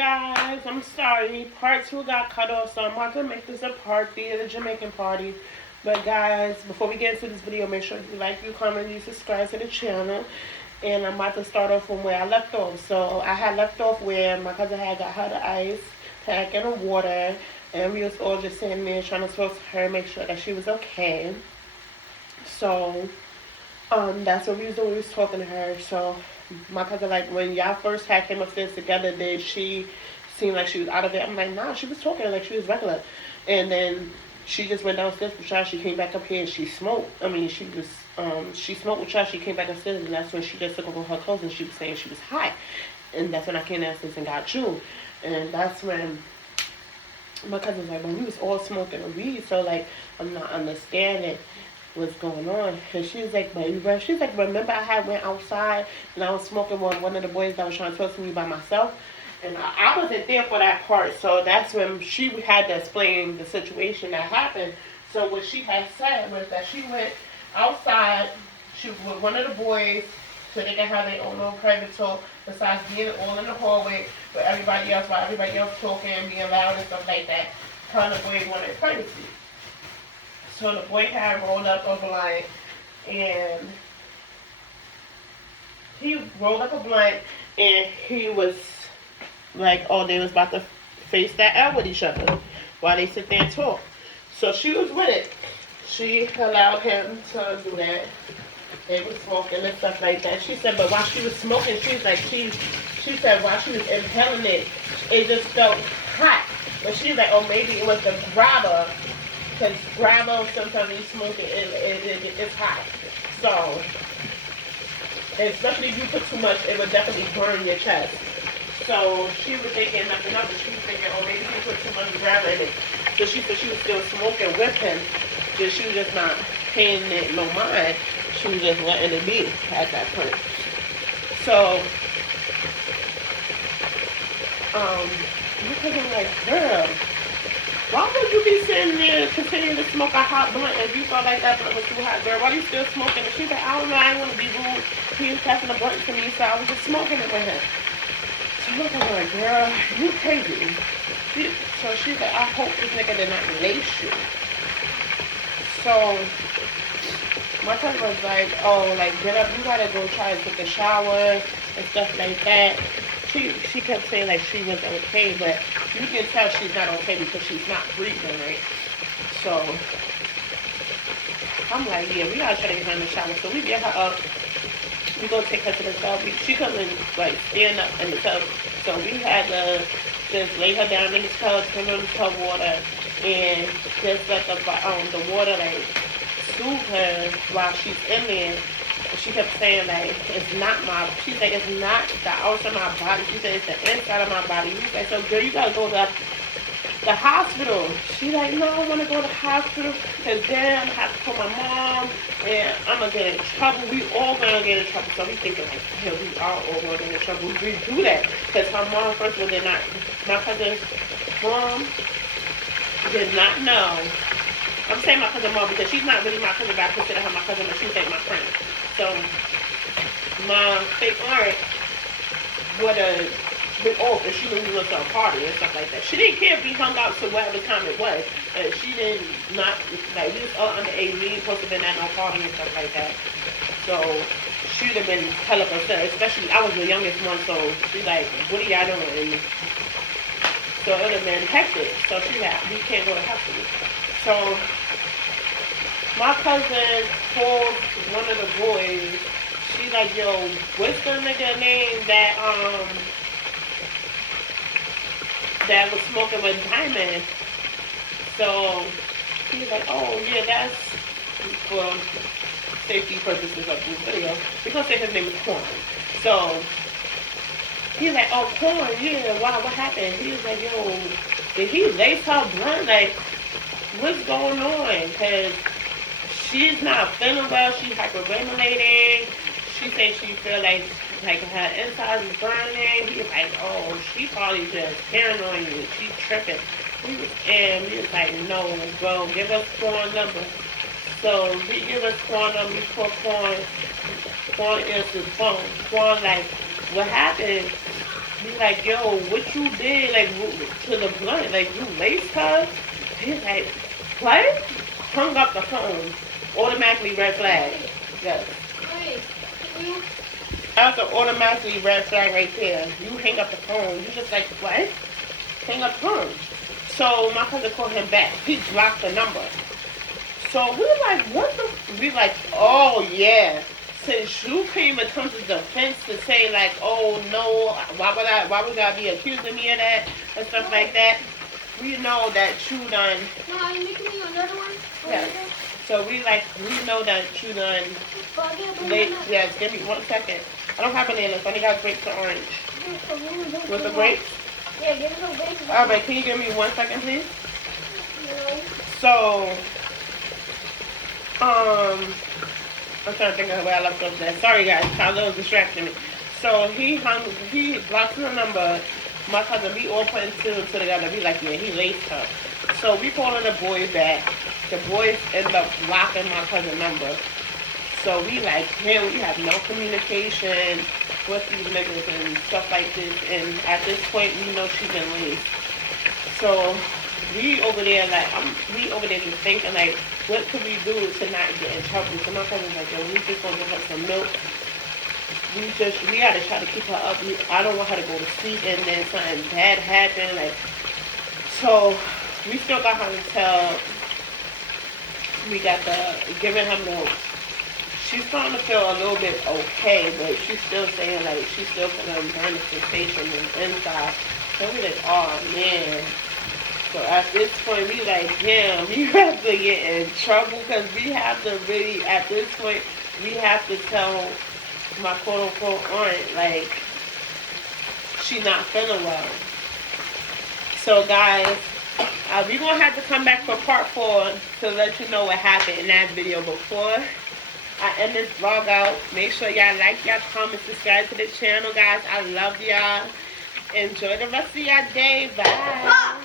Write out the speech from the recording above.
guys, I'm sorry. Part 2 got cut off, so I'm about to make this a part 3 of the Jamaican party. But guys, before we get into this video, make sure you like, you comment, you subscribe to the channel. And I'm about to start off from where I left off. So I had left off where my cousin had got her the ice pack and the water. And we was all just sitting there trying to talk to her, make sure that she was okay. So, that's what we was doing. We was talking to her. So my cousin, like, when y'all first had came upstairs together, did she seem like she was out of it? I'm like, nah, she was talking like she was regular. And then she just went downstairs with y'all. She came back up here and she smoked. I mean, she smoked with y'all. She came back upstairs, and that's when she just took off her clothes and she was saying she was high. And that's when I came downstairs and got you. And that's when my cousin's like, when we was all smoking weed, so like, I'm not understanding what's going on. And she was like, baby, she's like, remember I had went outside and I was smoking with one of the boys that was trying to talk to me by myself? And I wasn't there for that part, so that's when she had to explain the situation that happened. So what she had said was that she went outside, she was with one of the boys, so they can have their own little private talk, besides being all in the hallway with everybody else, while everybody else talking and being loud and stuff like that. Her and the boys wanted privacy. So the boy had rolled up a blunt, and he rolled up a blunt, and he was like, oh, they was about to face that L with each other while they sit there and talk. So she was with it. She allowed him to do that. They was smoking and stuff like that. She said, but while she was smoking, she was like, she said while she was inhaling it, it just felt hot. But she was like, oh, maybe it was the grabber. Because grabber, sometimes you smoke it's hot. So, especially if you put too much, it would definitely burn your chest. So, she was thinking nothing of it. She was thinking, oh, maybe he put too much grabber in it. So she said she was still smoking with him. Just she was just not paying it no mind. She was just letting it be at that point. So, because I'm like, girl, why would you be sitting there continuing to smoke a hot blunt if you felt like that blunt was too hot, girl? Why are you still smoking? And she's like, I don't know, I didn't want to be rude. He was passing a blunt to me, so I was just smoking it with him. So I'm like, girl, you crazy. So she's like, I hope this nigga did not lace you. So my cousin was like, oh, like, get up, you gotta go try and take a shower and stuff like that. She kept saying like she was okay, but you can tell she's not okay because she's not breathing right. So I'm like, yeah, we gotta try to get her in the shower. So we get her up, we go take her to the tub. She couldn't like stand up in the tub, so we had to just lay her down in the tub, turn on the tub water, and just let the water like soothe her while she's in there. She kept saying, like, it's not she said, it's not the outside of my body. She said, it's the inside of my body. We said, so, girl, you got to go to the hospital. She's like, no, I want to go to the hospital because then I have to call my mom and I'm going to get in trouble. We all going to get in trouble. So we thinking, like, yeah, we are all going to get in trouble. We do that because her mom, first of all, did not, my cousin's mom did not know. I'm saying my cousin mom because she's not really my cousin, but I consider her my cousin, but she's like my friend. So my fake aunt would have been off if she knew we went to a party and stuff like that. She didn't care if we hung out to whatever time it was. She did not, like, we was all under age. We ain't supposed to have been at no party and stuff like that. So she'd have been hella upset, especially I was the youngest one, so she's like, what are y'all doing? And so it would have been hectic. So she's like, we can't go to hospital. So my cousin called one of the boys. She's like, yo, what's the nigga name that was smoking with Diamond? So he's like, oh yeah, that's for safety purposes of this video. We're gonna say his name is Corn. So he's like, oh, Corn, yeah, wow, what happened? He was like, yo, did he lace her blunt? Like, what's going on? Because she's not feeling well. She's hyperventilating. She says she feel like her insides is burning. He's like, oh, she probably just paranoid. She's tripping. And we was like, no, bro, give us Quan number. So he give us Quan number. We call Quan. Quan answers the phone. Quan like, what happened? We like, yo, what you did, like, to the blunt? Like, you laced her? He's like, what? Hung up the phone. Automatically red flag. Yes. That's an automatically red flag right there. You hang up the phone. You just like, what? Hang up the phone. So my cousin called him back. He blocked the number. So we like, what the? We like, oh yeah. Since you came and come to defense to say like, oh no, why would I be accusing me of that and stuff like that? We know that you done. No, are you making me another one? Yes. So we know that you done. Yes, give me 1 second. I don't have bananas. I only got grapes and orange. With the grapes? Yeah, give me some grapes. Alright, can you give me 1 second, please? No. So, I'm trying to think of where I left off there. Sorry guys, Tyler distracted me. So he blocked the number. My cousin, we all putting two and two together. We like, yeah, he laced her. So we calling the boy back. The boys end up blocking my cousin number. So we like, man, we have no communication with these niggas and stuff like this. And at this point, we know she's been laced. So we over there just thinking like, what could we do to not get in trouble? So my cousin's like, yo, we just gonna give her some milk. We gotta try to keep her up. I don't want her to go to sleep and then something bad happen. Like, so we still got her until we got giving her milk. She's starting to feel a little bit okay, but she's still saying like she's still feeling manifestation inside. So we like, oh man. So at this point, we like, damn, we have to get in trouble because we have to really, at this point, we have to tell my quote-unquote aunt, like, she's not feeling well. So guys, we're going to have to come back for part 4 to let you know what happened in that video. Before I end this vlog out, make sure y'all like, y'all comment, subscribe to the channel, guys. I love y'all. Enjoy the rest of your day. Bye.